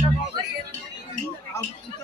这好多人呢这是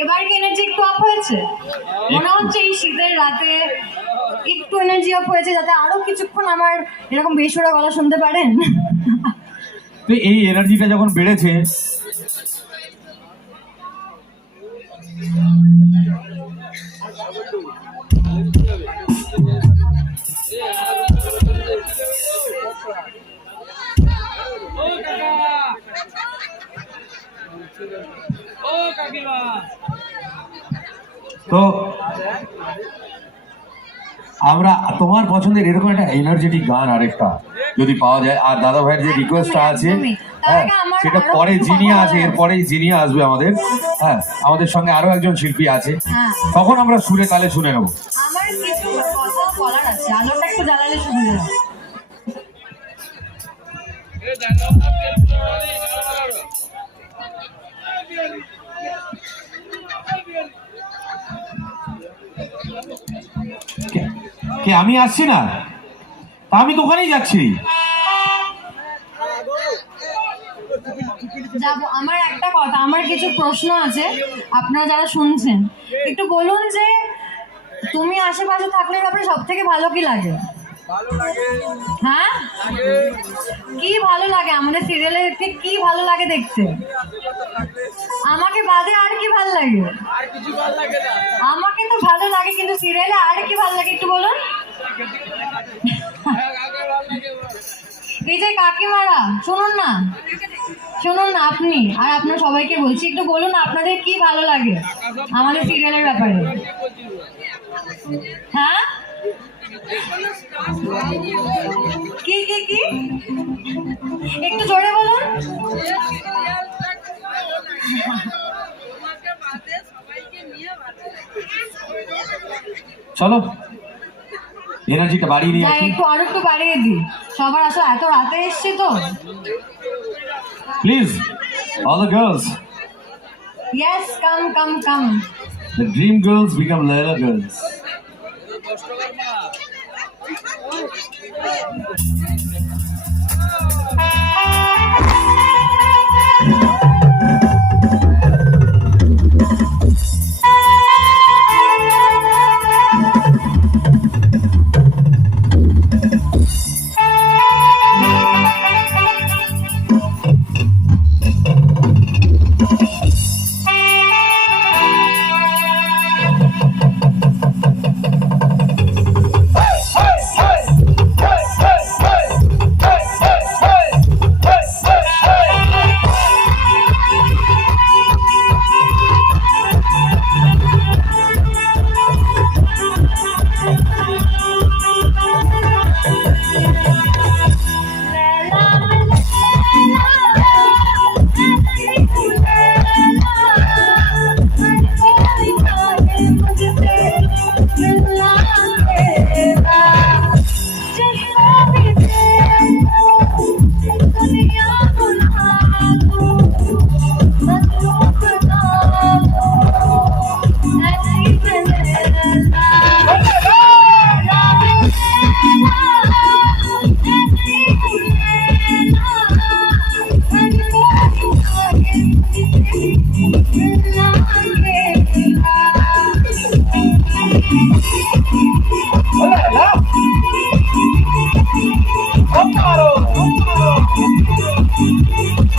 এবার কি এনার্জি একটু অফ হয়েছে? মনে হচ্ছে এই শীতের রাতে একটু এনার্জি অফ হয়েছে যাতে আরও কিছুক্ষণ আমার এরকম বেসুরা গলা শুনতে পারেন? তো এই এনার্জিটা যখন বেড়েছে তো আমরা তোমার পছন্দের এরকম একটা এনার্জেটিক গান আরেকটা যদি পাওয়া যায়। আর দাদা ভাইয়ের যে রিকোয়েস্টটা আছে হ্যাঁ সেটা পরে জিনিয়া আছে এরপরেই জিনিয়া আসবে আমাদের হ্যাঁ আমাদের সঙ্গে আরও একজন শিল্পী আছে। তখন আমরা সুরে তালে শুনে নেব। আমার কিছু কে- আমি আসছি না? তা আমি তো ওখানেই যাচ্ছি। যাব। আমার একটা কথা, আমার কিছু প্রশ্ন আছে, আপনারা যারা শুনছেন। একটু বলুন যে, তুমি আশেপাশে থাকলে আপনার সব থেকে ভালো কি লাগে? হ্যাঁ? কি ভালো লাগে? আমাদের সিরিয়ালে ঠিক কি ভালো লাগে দেখতে? আমাকে বাদে আর ভালো লাগে? আমাকে তো ভালো লাগে কিন্তু সিরিয়ালে আর কি ভালো লাগে একটু বলুন? এই যে কাকিমারা শুনুন না। শুনুন না আপনি আর আপনার সবাইকে বলছি একটু বলুন আপনাদের কি ভালো লাগে আমাদের সিরিয়ালের ব্যাপারে? হ্যাঁ? চলো। এনার্জিটা বাড়িয়ে নিয়ে আসি। একটু আরও একটু বাড়িয়ে দিই। সবার আসলে এত রাতে এসছি তো। Please all the girls yes come come come the dream girls become Lela girls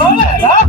কষ্ট কর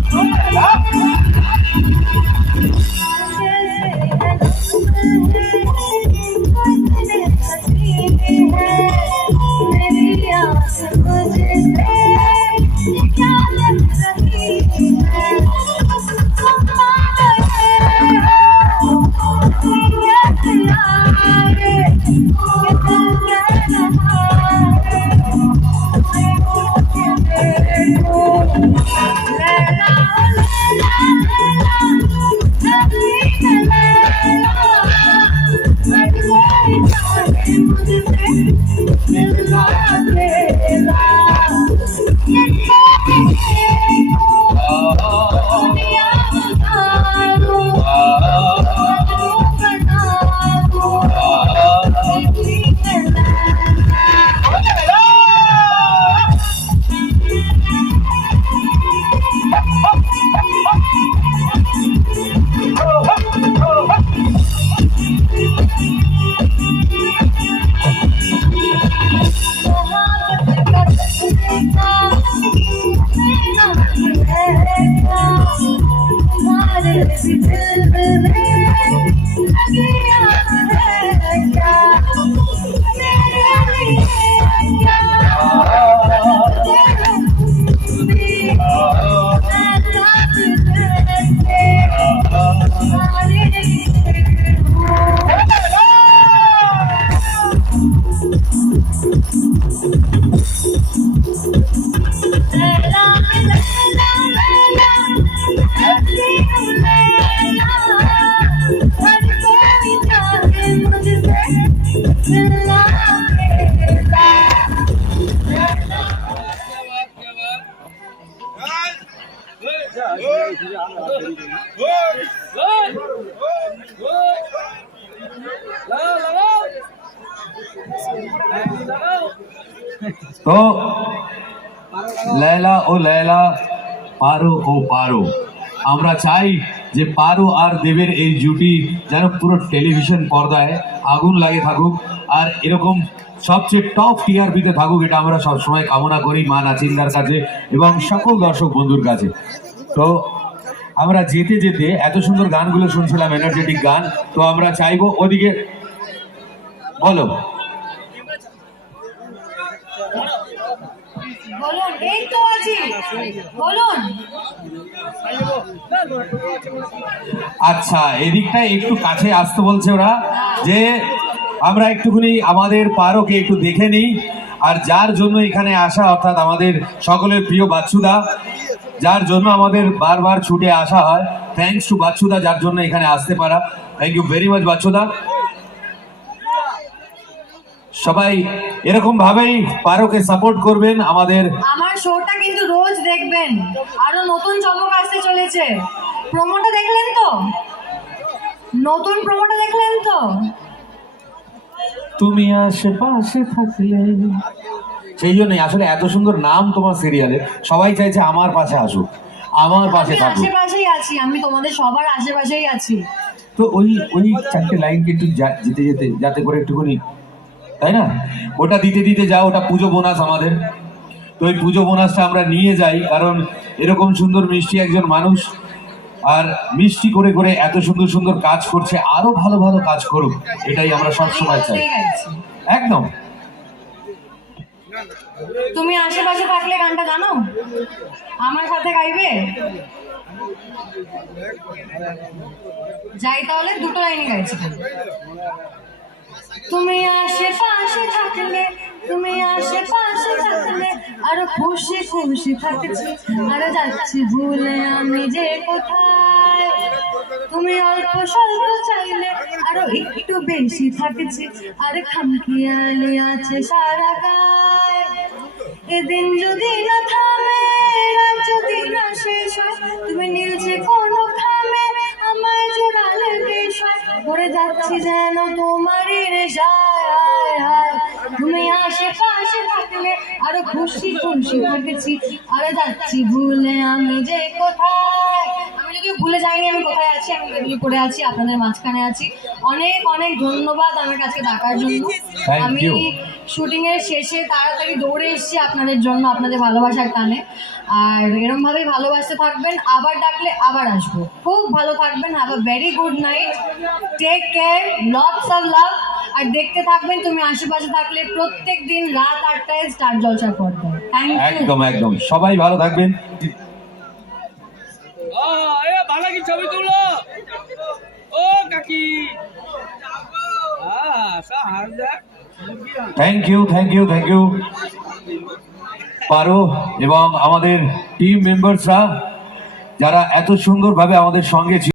Thank you. তো লেলা ও লেলা পারো ও পারো আমরা চাই যে পারো আর দেবের এই জুটি যেন পুরো টেলিভিশন পর্দায় আগুন লাগে থাকুক। আর এরকম সবচেয়ে টপ টিআরপিতে থাকুক, এটা আমরা সবসময় কামনা করি মা নাচিন্দার কাছে এবং সকল দর্শক বন্ধুর কাছে। তো, আমরা যেতে যেতে এত সুন্দর গানগুলো শুনছিলাম এনার্জেটিক গান। তো আমরা চাইব ওদিকে, বলো। বলুন, এই তো আছি। বলুন। আচ্ছা এদিকটা একটু কাছে আসতে বলছে ওরা, যে আমরা একটুখানি আমাদের পারোকে একটু দেখে নিই, আর যার জন্য এখানে আসা, অর্থাৎ আমাদের সকলের প্রিয় বাচ্চুদা, যার জন্য আমাদের বারবার ছুটে আসা হয়। থ্যাঙ্কস টু বাচ্চুদা, যার জন্য এখানে আসতে পারা। থ্যাংক ইউ ভেরি মাচ বাচ্চুদা। সবাই এরকম ভাবেই পারোকে সাপোর্ট করবেন আমাদের। আমার শোটা কিন্তু রোজ দেখবেন। আরও নতুন চমক আসতে চলেছে। প্রোমোটা দেখলেন তো? নতুন প্রমোটা দেখলেন তো? তুমি আশেপাশে থাকলে। সেই জন্যই আসলে এত সুন্দর নাম তোমার সিরিয়ালে সবাই চাইছে আমার পাশে আসুক। আমার পাশে থাকুক। আশেপাশেই আছি। আমি তোমাদের সবার আশেপাশেই আছি। তো ওই ওই চারটে লাইনকে একটু যেতে যেতে যাতে করে একটুখানি তাই না? ওটা দিতে দিতে যাও ওটা পুজো বোনাস আমাদের। তো ওই পুজো বোনাসটা আমরা নিয়ে যাই কারণ এরকম সুন্দর মিষ্টি একজন মানুষ আর মিষ্টি করে করে এত সুন্দর সুন্দর কাজ করছে আরও ভালো ভালো কাজ করুক এটাই আমরা সবসময় চাই। একদম। তুমি আশেপাশে থাকলে গানটা জানো? আমার সাথে গাইবে? যাই তাহলে দুটো লাইনে গাইছি। তুমি আশেপাশে থাকলে, তুমি আশেপাশে থাকলে, আরও খুশি খুশি থাকছি। আরও যাচ্ছি ভুলে আমি যে কোথায়। তুমি অল্প স্বল্প চাইলে, আরও একটু বেশি থাকছি। আর খামখিয়ালি আছে সারা গায়। এদিন যদি না থামে যদি না শেষ হয়, তুমি নীলছে পড়ে যাচ্ছি যেন তোমারই রেশায় হায় হায়। তুমি আশেপাশে থাকলে আরও খুশি খুশি থাকছি আরে যাচ্ছি ভুলে আমি যে কোথায়। যদি ভুলে যাইনি আমি কোথায় আছি আমি পড়ে আছি আপনাদের মাঝখানে আছি। অনেক অনেক ধন্যবাদ আমার কাছে ডাকার জন্য। আমি. শুটিং এর শেষে তাড়াতাড়ি দৌড়ে এসেছি আপনাদের জন্য আপনাদের ভালোবাসার টানে। আর এরম ভাবেই ভালোবাসতে থাকবেন আবার ডাকলে আবার আসব। খুব ভালো থাকবেন have a very good night take care lots of love আর দেখতে থাকবেন তুমি আশেপাশে থাকলে প্রত্যেক দিন রাত আটটায় স্টার জলসা ইউ একদম একদম। সবাই ভালো থাকবেন। আহ, কি ছবি তুলো ও কাকি। Thank you thank you thank you পারো এবং আমাদের টিম মেম্বার্সরা যারা এত সুন্দরভাবে আমাদের সঙ্গে